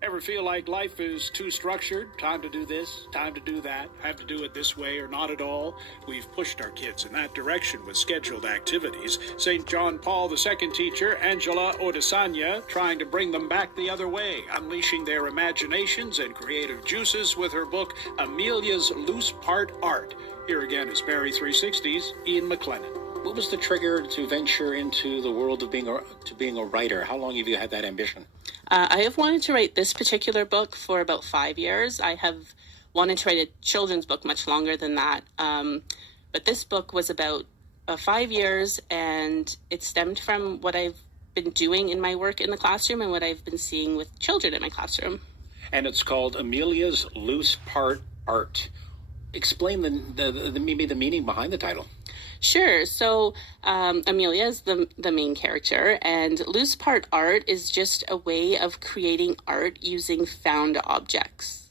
Ever feel like life is too structured? Time to do this, time to do that, have to do it this way or not at all? We've pushed our kids in that direction with scheduled activities. St. John Paul II teacher Angela Odesanya trying to bring them back the other way, unleashing their imaginations and creative juices with her book, Amelia's Loose Part Art. Here again is Barrie360's Ian McLennan. What was the trigger to venture into the world of being a writer? How long have you had that ambition? I have wanted to write this particular book for about 5 years. I have wanted to write a children's book much longer than that. But this book was about 5 years, and it stemmed from what I've been doing in my work in the classroom and what I've been seeing with children in my classroom. And it's called Amelia's Loose Part Art. Explain maybe the meaning behind the title. Sure. So Amelia is the main character, and loose part art is just a way of creating art using found objects.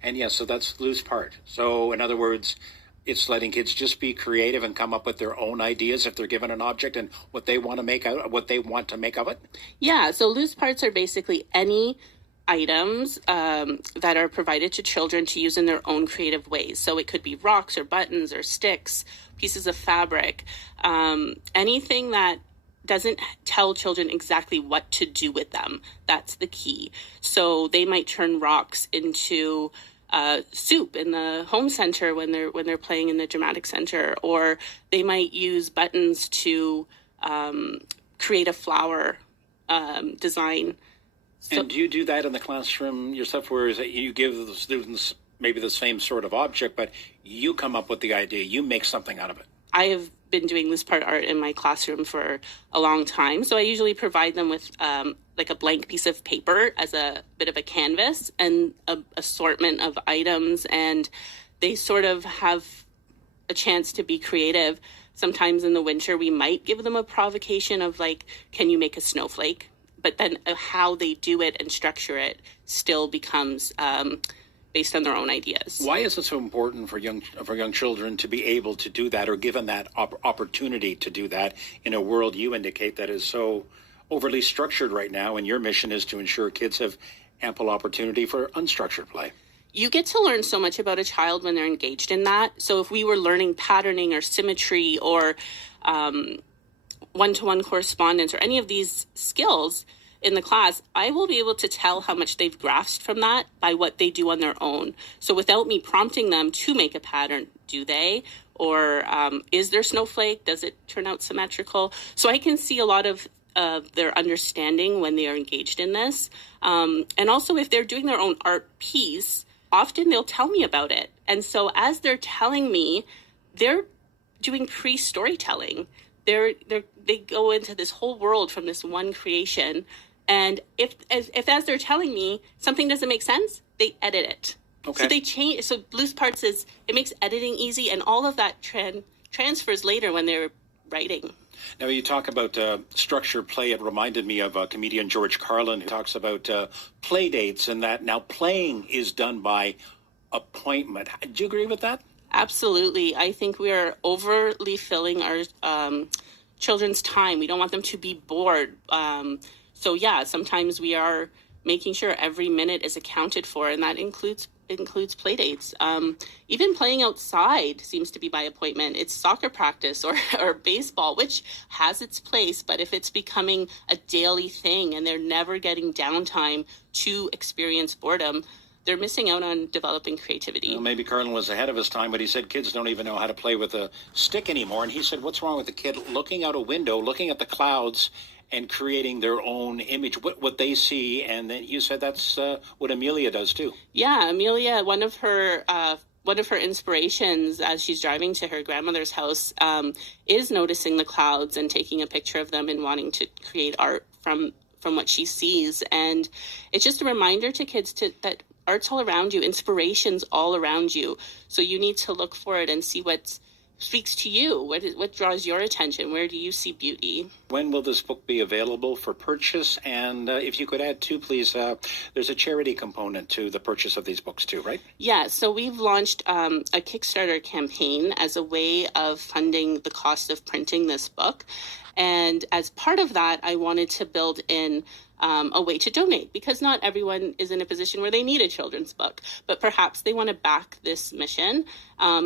And yes, so that's loose part. So in other words, it's letting kids just be creative and come up with their own ideas if they're given an object and what they want to make of it. Yeah. So loose parts are basically any items that are provided to children to use in their own creative ways. So it could be rocks or buttons or sticks, pieces of fabric, anything that doesn't tell children exactly what to do with them. That's the key. So they might turn rocks into soup in the home center when they're playing in the dramatic center, or they might use buttons to create a flower design. And do you do that in the classroom yourself, where is that you give the students maybe the same sort of object, but you come up with the idea, you make something out of it? I have been doing loose part art in my classroom for a long time, so I usually provide them with like a blank piece of paper as a bit of a canvas and an assortment of items, and they sort of have a chance to be creative. Sometimes in the winter, we might give them a provocation of like, can you make a snowflake? But then how they do it and structure it still becomes based on their own ideas. Why is it so important for young children to be able to do that, or given that opportunity to do that in a world you indicate that is so overly structured right now, and your mission is to ensure kids have ample opportunity for unstructured play? You get to learn so much about a child when they're engaged in that. So if we were learning patterning or symmetry or one-to-one correspondence or any of these skills in the class, I will be able to tell how much they've grasped from that by what they do on their own. So without me prompting them to make a pattern, do they? Or is there snowflake? Does it turn out symmetrical? So I can see a lot of their understanding when they are engaged in this. And also if they're doing their own art piece, often they'll tell me about it. And so as they're telling me, they're doing pre-storytelling. They go into this whole world from this one creation, and if as they're telling me something doesn't make sense, they edit it. Okay. So they change. So loose parts it makes editing easy, and all of that transfers later when they're writing. Now, you talk about structured play. It reminded me of comedian George Carlin, who talks about play dates, and that now playing is done by appointment. Do you agree with that? Absolutely. I think we are overly filling our children's time. We don't want them to be bored. So yeah, sometimes we are making sure every minute is accounted for, and that includes play dates. Even playing outside seems to be by appointment. It's soccer practice or baseball, which has its place, but if it's becoming a daily thing and they're never getting downtime to experience boredom, they're missing out on developing creativity. Well, maybe Carlin was ahead of his time, but he said kids don't even know how to play with a stick anymore. And he said, what's wrong with the kid looking out a window, looking at the clouds, and creating their own image, what they see? And then you said that's what Amelia does too. Yeah, Amelia, one of her inspirations as she's driving to her grandmother's house is noticing the clouds and taking a picture of them and wanting to create art from what she sees. And it's just a reminder to kids that art's all around you, inspiration's all around you. So you need to look for it and see what speaks to you. What draws your attention? Where do you see beauty? When will this book be available for purchase? And if you could add too, please, there's a charity component to the purchase of these books too, right? Yeah, so we've launched a Kickstarter campaign as a way of funding the cost of printing this book. And as part of that, I wanted to build in a way to donate, because not everyone is in a position where they need a children's book, but perhaps they want to back this mission.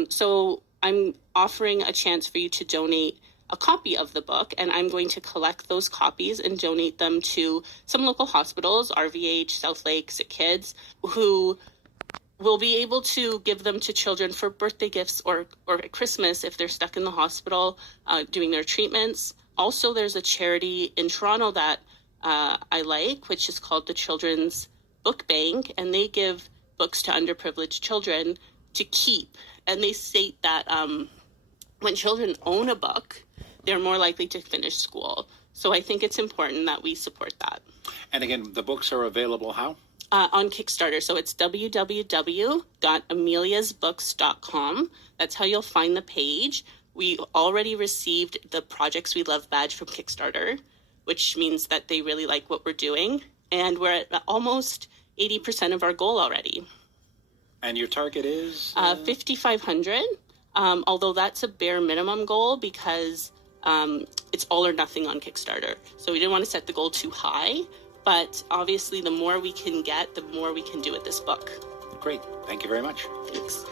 So I'm offering a chance for you to donate a copy of the book, and I'm going to collect those copies and donate them to some local hospitals, RVH, South Lake, Sick Kids, who will be able to give them to children for birthday gifts or at Christmas if they're stuck in the hospital doing their treatments. Also, there's a charity in Toronto that I like, which is called the Children's Book Bank, and they give books to underprivileged children to keep. And they state that when children own a book, they're more likely to finish school. So I think it's important that we support that. And again, the books are available how? On Kickstarter. So it's www.ameliasbooks.com. That's how you'll find the page. We already received the Projects We Love badge from Kickstarter, which means that they really like what we're doing. And we're at almost 80% of our goal already. And your target is? 5,500. Although that's a bare minimum goal because it's all or nothing on Kickstarter. So we didn't want to set the goal too high, but obviously the more we can get, the more we can do with this book. Great. Thank you very much. Thanks.